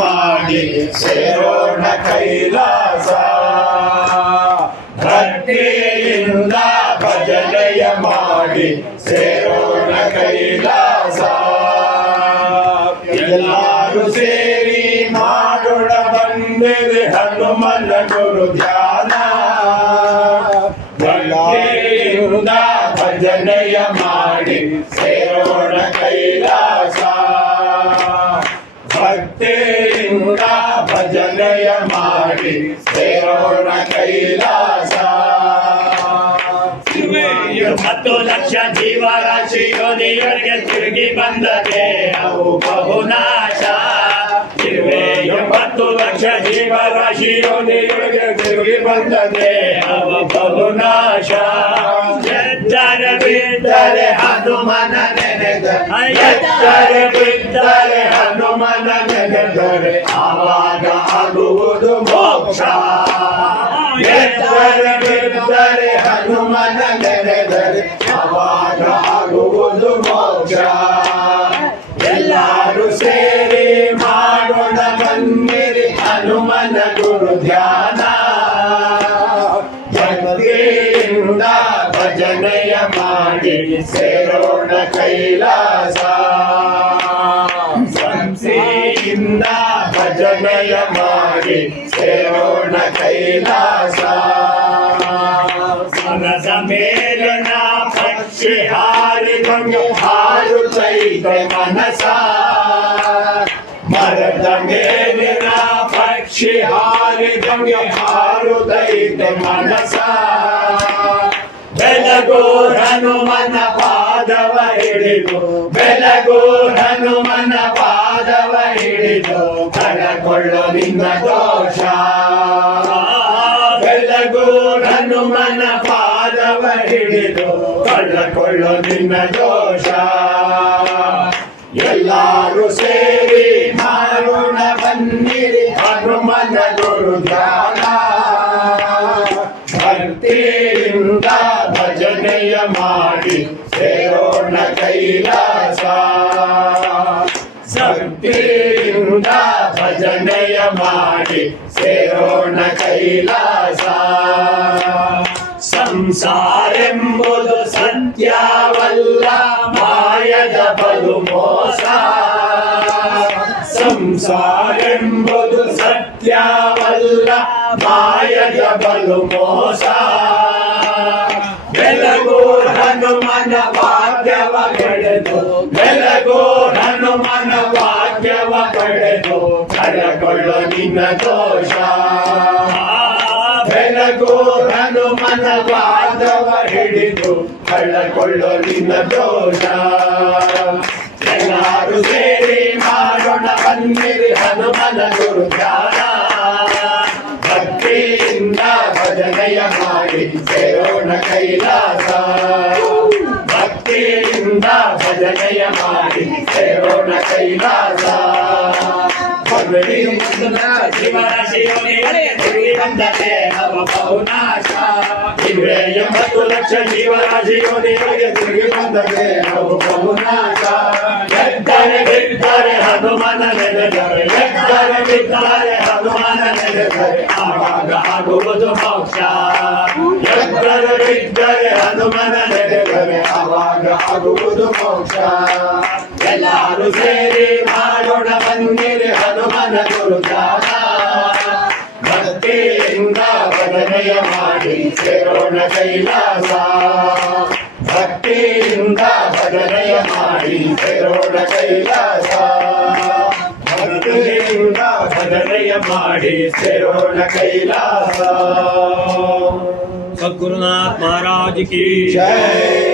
ಮಾಡಿ ಸೇರೋಣ ಕೈಲಾಸ. ಭಕ್ತಿಯಿಂದ ಭಜನೆಯ ಮಾಡಿ ಸೇರೋಣ ಕೈಲಾಸ. ಎಲ್ಲರೂ ಸೇರಿ ಮಾಡೋಣ ಬಂದಿದೆ ಹನುಮನ ಗುರು ಧ್ಯಾನ. ಭಕ್ತಿಯಿಂದ ಭಜನೆಯ ಮಾಡಿ ಸೇರೋಣ ಕೈಲಾಸ. ಭಕ್ತಿಯಿಂದ ಭಜನೆಯ ಮಾಡಿ ಸೇರೋಣ ಕೈಲಾಸ. 10 ಲಕ್ಷ ಜೀವರಾಶಿ ಯೋನಿಯರಿಗೆ ತಿರುಗಿ ಬಂದದೆ ಅವು ಬಹುನಾಶ. 70 ಲಕ್ಷ ಜೀವರಾಶಿ ಯೋನಿಯರಿಗೆ ತಿರುಗಿ ಬಂದದೆ ಅವು ಬಹುನಾಶ. ಎತ್ತರೆ ಬಿದ್ದರೆ ಹನುಮನ ನೆನೆದರೆ, ಎತ್ತರೆ ಬಿದ್ದರೆ ಹನುಮನ ನೆನೆದರೆ ಆವಾಗ ಆಗುವುದು ಮೋಕ್ಷ. ಎತ್ತರೆ ಬಿದ್ದರೆ ಹನುಮನ ನೆನೆದರೆ ಆವಾಗ ಆಗುವುದು ಮೋಕ್ಷ. ಎಲ್ಲರೂ ಸೇರಿ ಮಾಡೋಣ ಬನ್ನಿರಿ ಹನುಮನ ಗುರು ಧ್ಯಾನ. ಭಕ್ತಿಯಿಂದ ಭಜನೆಯ ಮಾಡಿ ಸೇರೋಣ ಕೈಲಾಸ. ಭಕ್ತಿಯಿಂದ ಭಜನೆಯ ಮಾಡಿ ಸೇರೋಣ ಕೈಲಾಸ. ಮನದ ಮೇಲಿನ ಪಕ್ಷಿ ಹಾರಿಕೊಂಡು ಹಾರುತ್ತೈತೆ ಮನಸ. ಮರದ ಮೇಲಿನ ಪಕ್ಷಿ ಹಾರಿದಂಗೆ ಹಾರುತ್ತೈತೆ ಮನಸ. ಬೆಳಗು ಹನುಮನ ಪಾದವ ಹಿಡಿದು, ಬೆಳಗು ಹನುಮನ ಪಾದವ ಹಿಡಿದು ಕಳಕೊಳ್ಳೋ ನಿನ್ನ ದೋಷ. ಬೆಳಗು ಹನುಮನ ಪಾದವ ಹಿಡಿದು ಕಳಕೊಳ್ಳೋ ನಿನ್ನ ದೋಷ. ಎಲ್ಲರೂ ಸೇರಿ ಮಾಡೋಣ ಬನ್ನಿರಿ ಹನುಮನ ಗುರು ಧ್ಯಾನ. ಭಕ್ತಿಯಿಂದ ಭಜನೆಯ ಮಾಡಿ ಸೇರೋಣ ಕೈಲಾಸ. ಭಕ್ತಿಯಿಂದ ಭಜನೆಯ ಮಾಡಿ ಸೇರೋಣ ಕೈಲಾಸ. ಸಂಸಾರೆಂಬುದು ಸತ್ಯವಲ್ಲ, ಮಾಯದ ಬಲು ಮೋಸ. ಸಂಸಾರೆಂಬುದು ಸತ್ಯವಲ್ಲ, ಮಾಯದ ಬಲು ಮೋಸ. ಬೆಳಗು ಹನುಮನ ವಾಕ್ಯವ ಪಡೆದು, ಬೆಳಗು ಹನುಮನ ವಾಕ್ಯವ ಪಡೆದು ಕಳಕೊಳ್ಳೋ ನಿನ್ನ ದೋಷ. ಬೆಳಗು ಹನುಮನ ಪಾದವ ಹಿಡಿದು ಕಳಕೊಳ್ಳೋ ನಿನ್ನ ದೋಷ. ಎಲ್ಲರೂ ಸೇರಿ ಮಾಡೋಣ ಬನ್ನಿರಿ ಹನುಮನ ಗುರು ಧ್ಯಾನ. ಭಕ್ತಿಯಿಂದ ಭಜನೆಯ ಮಾಡಿ ಸೇರೋಣ ಕೈಲಾಸ. ಭಕ್ತಿಯಿಂದ ಭಜನೆಯ ಮಾಡಿ ಸೇರೋಣ ಕೈಲಾಸ. ಜೀವರಾಶಿ ಯೋನಿಗಳಿಗೆ ತಿರುಗಿ ಬಂದದೆ ಅವ ಬಹುನಾಶ. 70 ಲಕ್ಷ ಜೀವರಾಶಿ ಯೋನಿಗಳಿಗೆ ತಿರುಗಿ ಬಂದದೆ ಅವ ಬಹುನಾಶ. ಎತ್ತರೆ ಬಿದ್ದರೆ ಹನುಮನ ನೆನೆದರೆ, ಎತ್ತರೆ ಬಿದ್ದರೆ ಹನುಮನ ನೆನೆದರೆ ಆವಾಗ ಆಗುವುದು ಮೋಕ್ಷ. ಎತ್ತರೆ ಬಿದ್ದರೆ ಹನುಮನ ನೆನೆದರೆ ಆವಾಗ ಆಗುವುದು ಮೋಕ್ಷ. ಎಲ್ಲರೂ ಸೇರಿ ಮಾಡೋಣ ಬನ್ನಿರಿ ಹನುಮನ ಗುರು ಧ್ಯಾನ. ಭಕ್ತಿಯಿಂದ ಭಜನೆಯ ಮಾಡಿ ಸೇರೋಣ ಕೈಲಾಸ. ಭಕ್ತಿಯಿಂದ ಭಜನೆಯ ಮಾಡಿ ಸೇರೋಣ ಕೈಲಾಸ. ಭಕ್ತಿಯಿಂದ ಭಜನೆಯ ಮಾಡಿ ಸೇರೋಣ ಕೈಲಾಸ. सद्गुरुनाथ महाराज की जय।